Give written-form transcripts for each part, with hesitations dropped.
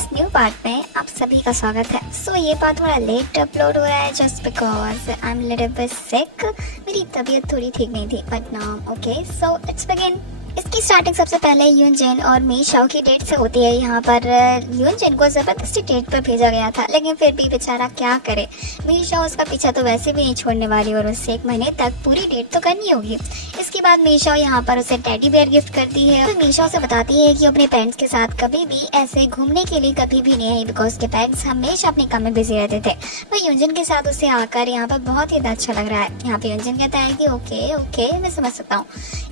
इस new part में आप सभी का स्वागत है। ये पार्ट थोड़ा लेट अपलोड हो रहा है just because I am little bit sick. मेरी तबीयत थोड़ी ठीक नहीं थी but now okay, so let's begin. इसकी स्टार्टिंग सबसे पहले यून जिन और मी शाओ की डेट से होती है। यहाँ पर यून जिन को जबरदस्ती डेट पर भेजा गया था, लेकिन फिर भी बेचारा क्या करे, मी शाओ उसका पीछा तो वैसे भी नहीं छोड़ने वाली और उससे 1 महीने तक पूरी डेट तो करनी होगी। इसके बाद मी शाओ यहाँ पर उसे टेडी बेयर गिफ्ट करती है और मी शाओ से बताती है कि अपने पेरेंट्स के साथ कभी भी ऐसे घूमने के लिए कभी भी नहीं आई बिकॉज के पेरेंट्स हमेशा अपने काम में बिजी रहते थे। पर यूनजिन के साथ उसे आकर यहाँ पर बहुत ही अच्छा लग रहा है। यहाँ पे यूनजिन कहता है कि ओके ओके मैं समझ सकता हूँ।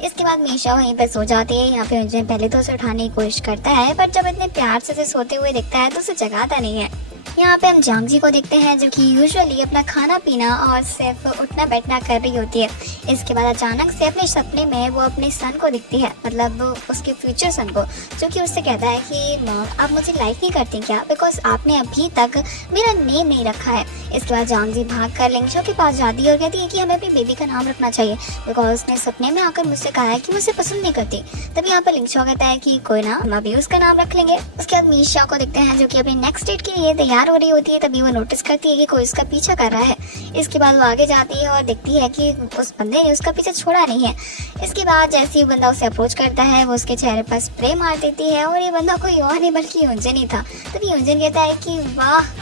इसके बाद मी शाओ वहीं पर सो जाती है। यहाँ पे यूनजिन पहले तो उसे उठाने की कोशिश करता है पर जब इतने प्यार से उसे सोते हुए दिखता है तो उसे जगाता नहीं है। यहाँ पे हम जांगजी को देखते हैं जो कि यूजुअली अपना खाना पीना और सिर्फ उठना बैठना कर रही होती है। इसके बाद अचानक से अपने सपने में वो अपने सन को दिखती है, मतलब उसके फ्यूचर सन को, जो कि उससे कहता है कि मॉम आप मुझे लाइक नहीं करती क्या, बिकॉज आपने अभी तक मेरा नेम नहीं रखा है। इसके बाद जांगजी भाग कर लिंगशो के पास जाती है और कहती है कि हमें अपनी बेबी का नाम रखना चाहिए बिकॉज उसने सपने में आकर मुझसे कहा है कि मुझे पसंद नहीं करती। तभी यहाँ पर लिंगशो कहता है कि कोई ना, हम अभी उसका नाम रख लेंगे। उसके बाद मी शाओ को देखते हैं जो कि अपनी नेक्स्ट डेट के लिए तैयार हो रही होती है। तभी वो नोटिस करती है कि कोई उसका पीछा कर रहा है। इसके बाद वो आगे जाती है और देखती है कि उस बंदे ने उसका पीछा छोड़ा नहीं है। इसके बाद जैसे ही बंदा उसे अप्रोच करता है वो उसके चेहरे पर स्प्रे मार देती है और ये बंदा कोई और नहीं बल्कि यूनजिन ही था। तभी यूनजिन कहता है कि वाह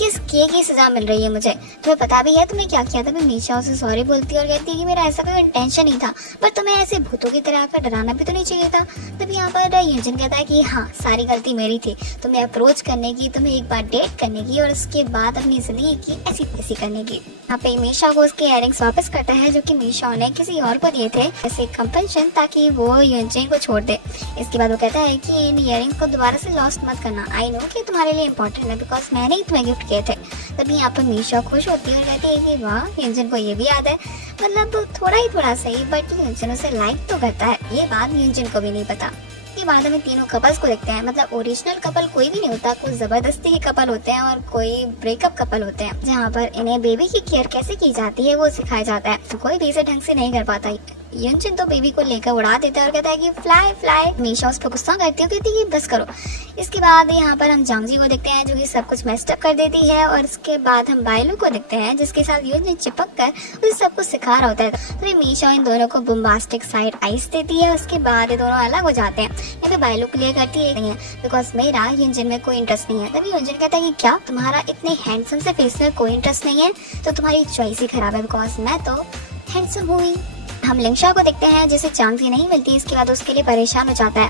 किस किए की सजा मिल रही है मुझे, तुम्हें पता भी है तुमने क्या किया था। मैं मी शाओ से सॉरी बोलती है और कहती है कि मेरा ऐसा कोई इंटेंशन नहीं था, पर तुम्हें ऐसे भूतों की तरह आकर डराना भी तो नहीं चाहिए था। तभी यहाँ पर यूनजिन कहता है कि हाँ सारी गलती मेरी थी, तुम्हें अप्रोच करने की, तुम्हें एक बार डेट करने की और उसके बाद अपनी जिंदगी की ऐसी तैसी करने की। यहाँ पे मी शाओ को उसके इयररिंग्स वापस करता है जो कि मी शाओ ने किसी और को दिए थे ऐसे कंपल्शन ताकि वो यूनजिन को छोड़ दे। इसके बाद वो कहता है कि इन इयररिंग्स को दोबारा से लॉस्ट मत करना, आई नो कि तुम्हारे लिए इंपॉर्टेंट है बिकॉज मैंने ही तुम्हें गिफ्ट किए थे। तभी यहाँ पर मी शाओ खुश होती है और कहती है कि वाह यूनजिन को ये भी याद है, मतलब थोड़ा सही बट यूनजिन उसे लाइक तो करता है। ये बात यूनजिन को भी नहीं पता। के बाद हमें तीनों कपल्स को देखते हैं, मतलब ओरिजिनल कपल कोई भी नहीं होता, कुछ जबरदस्ती ही कपल होते हैं और कोई ब्रेकअप कपल होते हैं जहाँ पर इन्हें बेबी की केयर कैसे की जाती है वो सिखाया जाता है। तो कोई भी इसे ढंग से नहीं कर पाता। यूनजिन तो बेबी को लेकर उड़ा देता है और कहता है कि फ्लाई फ्लाई। मी शाओ उस पर गुस्सा करती है, कहती है कि बस करो। इसके बाद यहाँ पर हम जांगजी को देखते हैं जो कि सब कुछ मेस्ड अप कर देती है और इसके बाद हम बायलू को देखते हैं जिसके साथ यूनजिन चिपक कर उसे सब कुछ सिखा रहा होता है। तो मी शाओ इन दोनों को बम्बास्टिक साइड आइस देती है। उसके बाद ये दोनों अलग हो जाते हैं। यहाँ पे बायलू क्लियर करती है बिकॉज मेरा यूनजिन में कोई इंटरेस्ट नहीं है। तभी यूनजिन कहता है कि क्या तुम्हारा इतने हैंडसम से फेस में कोई इंटरेस्ट नहीं है, तो तुम्हारी चॉइस ही खराब है बिकॉज मैं तो हैंडसम हुई। हम लिंगशा को देखते हैं जिसे जांगजी नहीं मिलती। इसके बाद उसके लिए परेशान हो जाता है।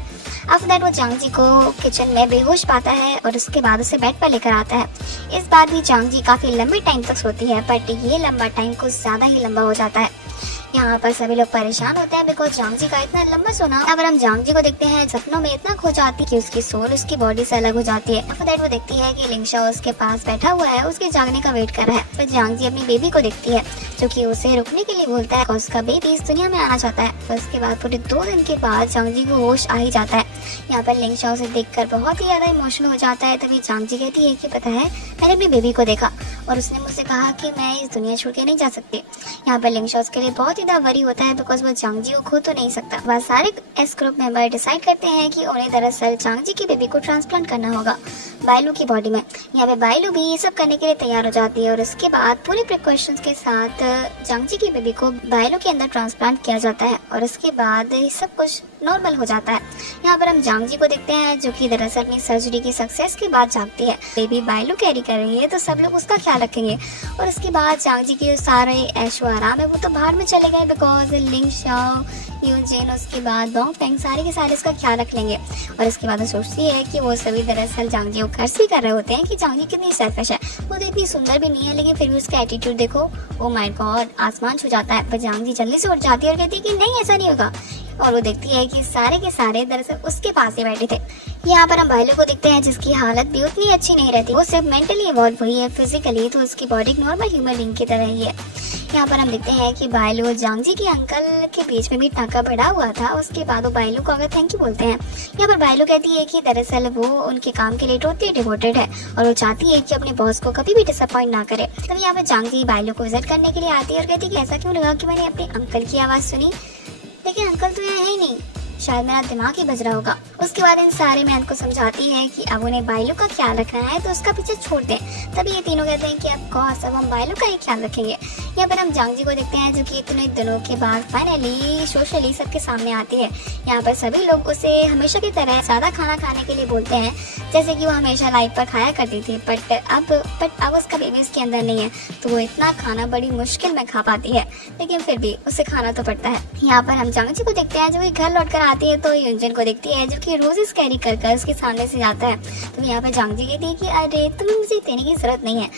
आफ्टर दैट वो जांगजी को किचन में बेहोश पाता है और उसके बाद उसे बेड पर लेकर आता है। इस बार भी जांगजी काफी लंबे टाइम तक सोती है बट ये लंबा टाइम कुछ ज्यादा ही लंबा हो जाता है। यहाँ पर सभी लोग परेशान होते हैं बिकॉज जांगजी का इतना लंबा सोना। अगर हम जांगजी को देखते हैं सपनों में इतना खो जाती कि उसकी सोल उसकी बॉडी से अलग हो जाती है। आफ्टर दैट वो देखती है कि लिंगशा उसके पास बैठा हुआ है, उसके जागने का वेट कर रहा है। फिर जांगजी अपनी बेबी को देखती है जो कि उसे रुकने के लिए बोलता है, उसका बेबी इस दुनिया में आना चाहता है। फिर उसके बाद पूरे 2 दिन के बाद जांगजी को होश आ ही जाता है। यहाँ पर लिंगशा उसे देखकर बहुत ही ज्यादा इमोशनल हो जाता है। तभी जांगजी कहती है कि पता है मैंने अपनी बेबी को देखा और उसने मुझसे कहा कि मैं इस दुनिया छोड़ के नहीं जा सकती। यहाँ पर लिंगशा उसके लिए बहुत ही ज्यादा वरी होता है बिकॉज वो जांगजी को खो तो नहीं सकता। वह सारे एस ग्रुप मेंबर डिसाइड करते हैं कि उन्हें दरअसल जांगजी की बेबी को ट्रांसप्लांट करना होगा बायलू की बॉडी में। यहाँ पे बायलू भी ये सब करने के लिए तैयार हो जाती है और उसके बाद पूरे प्रिकॉशंस के साथ जांगजी की बेबी को बायलू के अंदर ट्रांसप्लांट किया जाता है और उसके बाद सब कुछ नॉर्मल हो जाता है। यहाँ पर हम जांगजी को देखते हैं जो कि दरअसल अपनी सर्जरी की सक्सेस के बाद जागती है। बेबी बायलू कैरी कर रही है तो सब लोग उसका ख्याल रखेंगे और उसके बाद जांगजी के सारे ऐशो आराम है वो तो बाहर में चले गए बिकॉज लिंगशाओ यूनजिन उसके बाद डोंगफेंग सारे के सारे इसका ख्याल रख लेंगे। और इसके बाद वो सोचती है कि वो सभी दरअसल जांगजी को कर्ज ही कर रहे होते हैं कि जांगजी कितनी सेल्फिश है, वो तो इतनी सुंदर भी नहीं है लेकिन फिर भी उसका एटीट्यूड देखो, ओ माय गॉड आसमान छू जाता है। पर जांगजी जल्दी से उठ जाती है और कहती है कि नहीं ऐसा नहीं होगा और वो देखती है कि सारे के सारे दरअसल उसके पास ही बैठे थे। यहाँ पर हम बायलू को देखते हैं जिसकी हालत भी उतनी अच्छी नहीं रहती, वो सिर्फ मेंटली इवॉल्व हुई है, फिजिकली तो उसकी बॉडी नॉर्मल ह्यूमन बीइंग की तरह ही है। यहाँ पर हम देखते हैं कि बायलू और जांगजी के अंकल के बीच में भी टांका बढ़ा हुआ था। उसके बाद वो बायलू को अगर थैंक यू बोलते हैं। यहाँ पर बायलू कहती है कि दरअसल वो उनके काम के लिए टोटली डिवोटेड है और वो चाहती है कि अपने बॉस को कभी भी डिसअपॉइंट ना करे। तभी यहाँ पर जांगजी बायलू को विजिट करने के लिए आती है और कहती है कि ऐसा क्यों लगा कि मैंने अपने अंकल की आवाज़ सुनी, लेकिन अंकल तो यहाँ है ही नहीं। शायद मेरा दिमाग ही बज रहा होगा। उसके बाद इन सारे मैन को समझाती है कि अब उन्हें बाइलू का ख्याल रखना है तो उसका पीछे छोड़ दें। तभी ये तीनों कहते हैं कि अब कौस अब हम बाइलू का ही ख्याल रखेंगे। यहाँ पर हम जांग जी को देखते हैं जो कि इतने दिनों के बाद फाइनली सोशली सबके सामने आती है। यहाँ पर सभी लोग उसे हमेशा की तरह ज्यादा खाना खाने के लिए बोलते हैं जैसे कि वो हमेशा लाइफ पर खाया करती थी, बट अब उसका बेबी उसके अंदर नहीं है तो वो इतना खाना बड़ी मुश्किल में खा पाती है, लेकिन फिर भी उसे खाना तो पड़ता है। यहाँ पर हम जांग जी को देखते हैं जो कि घर लौट कर आती है तो यूनजन को देखती है जो कि रोजेस कैरी कर कर उसके सामने से जाता है। तो यहाँ पर जांग जी कहती है कि अरे तुम्हें मुझे देने की जरूरत नहीं है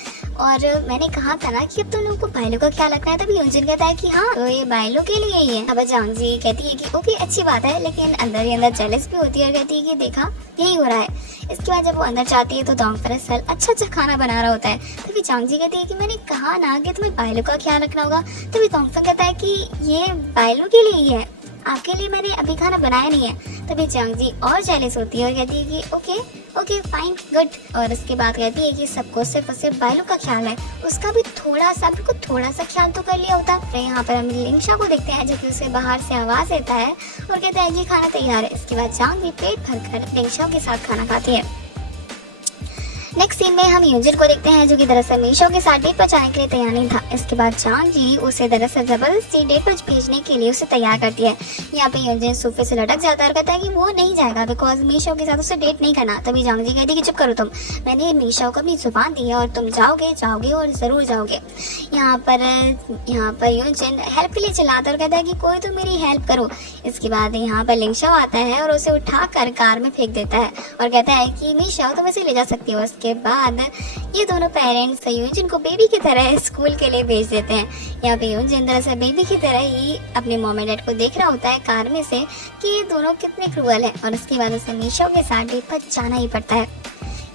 और मैंने कहा था ना कि अब तुम लोगों को बाइलो का ख्याल रखना है। तभी यूनजन कहता है कि हाँ तो ये बाइलो के लिए ही है। अब जांग जी कहती है कि ओके अच्छी बात है, लेकिन अंदर ही अंदर जेलस भी होती है और कहती है कि देखा यही हो रहा है। इसके बाद जब वो अंदर जाती है तो डोंग दरअसल अच्छा खाना बना रहा होता है। तभी जांग जी कहती है कि मैंने कहा ना कि तुम्हें बाइलो का ख्याल रखना होगा। तभी डोंग कहता है कि ये बाइलो के लिए ही है, आपके लिए मैंने अभी खाना बनाया नहीं है। तभी जांग जी और जेलस होती है और कहती है कि ओके फाइन गुड। और उसके बाद कहती है कि सबको सिर्फ और सिर्फ बाइलो का ख्याल है, उसका भी थोड़ा सा ख्याल तो कर लिया होता। तो यहाँ पर हम लिंगशा को देखते हैं जो कि उसे बाहर से आवाज देता है और कहता है कि खाना तैयार है। इसके बाद जांग जी पेट भरकर लिंगशा के साथ खाना खाती है। नेक्स्ट सीन में हम यूनजन को देखते हैं जो कि दरअसल मीशो के साथ डेट पर जाने के लिए तैयार नहीं था। इसके बाद जांग जी उसे दरअसल जबरदस्ती डेट पर भेजने के लिए उसे तैयार करती है। यहाँ पे यूनजन सोफे से लटक जाता है और कहता है कि वो नहीं जाएगा बिकॉज मीशो के साथ उसे डेट नहीं करना। तभी जांग जी कहती है कि चुप करो तुम, मैंने मीशो को अपनी जुबान दी है और तुम जाओगे और जरूर जाओगे। यहाँ पर यूनजन हेल्प के लिए चिल्लाता है और कहता है कि कोई तो मेरी हेल्प करो। इसके बाद यहाँ पर लिंगशा आता है और उसे उठा कर कार में फेंक देता है और कहता है कि मीशो तुम इसे ले जा सकती हो। के बाद ये दोनों पेरेंट्स यूनजन को बेबी की तरह स्कूल के लिए भेज देते हैं। यहाँ पे यूनजन दरअसल बेबी की तरह ही अपने मॉम एंड डैड को देख रहा होता है कार में से कि ये दोनों कितने क्रूअल हैं और उसके बाद उसे मीशो के साथ डेट पर जाना ही पड़ता है।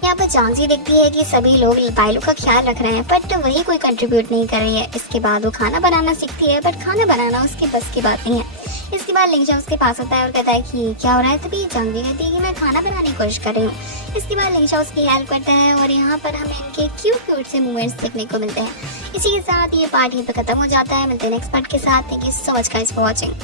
यहाँ पर जांग जी देखती है कि सभी लोग बाइलो का ख्याल रख रहे हैं बट वही कोई कंट्रीब्यूट नहीं कर रही है। इसके बाद वो खाना बनाना सीखती है बट खाना बनाना उसकी बस की बात नहीं है। इसके बाद लिंगशा उसके पास आता है और कहता है कि क्या हो रहा है। तभी जांग जी कहती है कि मैं खाना बनाने की कोशिश कर रही हूँ। इसके बाद लिंगशा उसकी हेल्प करता है और यहाँ पर हमें इनके क्यूट से मूवमेंट्स देखने को मिलते हैं। इसी के साथ ये पार्ट यहीं पर खत्म हो जाता है। मिलते हैं नेक्स्ट पार्ट के साथ। Thank you so much guys for watching.